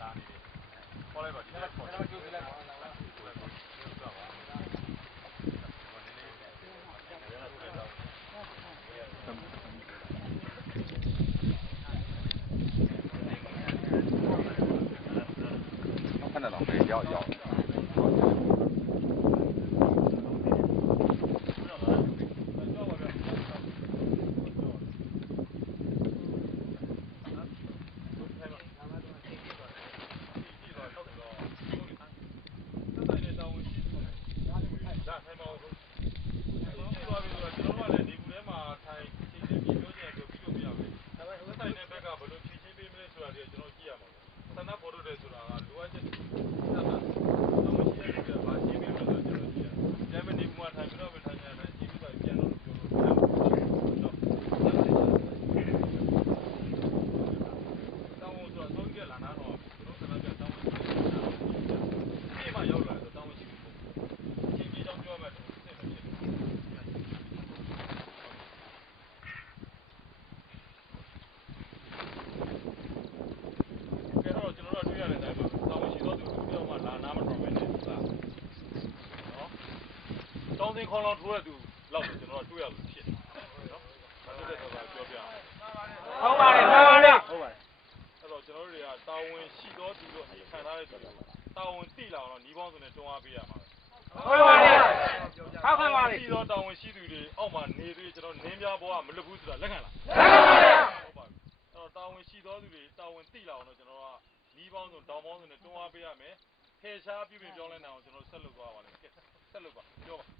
လာနေတယ်ခေါ်လိုက်ပါဒီလက်ခေါ်တယ်ကျိုးလက်ခေါ်လာလား看得到没？要。ခေါင်းလောင်းထိုးရသူလောက်ကျွန်တော်တွေ့ရလို့ဖြစ်နော်ဒါဆိုတဲ့ဆိုတာပြောပြဟုတ်ပါတယ်အဲ့တော့ကျွန်တော်တို့တွေကတာဝန်ရှိသောသူတို့အခံထားတဲ့သူတာဝန်သိလာအောင်နီးပေါင်းစုံနဲ့တွန်းအားပေးရမှာဟုတ်ပါတယ်ထောက်ခံပါလေရှိသောတာဝန်ရှိသူတွေအောက်မှာနေသေးကျွန်တော်နင်းပြဘောကမလွတ်ဘူးဆိုတာလက်ခံလားလက်ခံပါဘူးဟုတ်ပါဘူးအဲ့တော့တာဝန်ရှိသောသူတွေတာဝန်သိလာအောင်တော့ကျွန်တော်ကနီးပေါင်းစုံတောင်ပေါင်းစုံနဲ့တွန်းအားပေးရမယ်ဖယ်ရှားပြုပြင်ပြောင်းလဲနိုင်အောင်ကျွန်တော်ဆက်လုပ်သွားပါလိမ့်မယ်ဆက်လုပ်ပါပြောပါ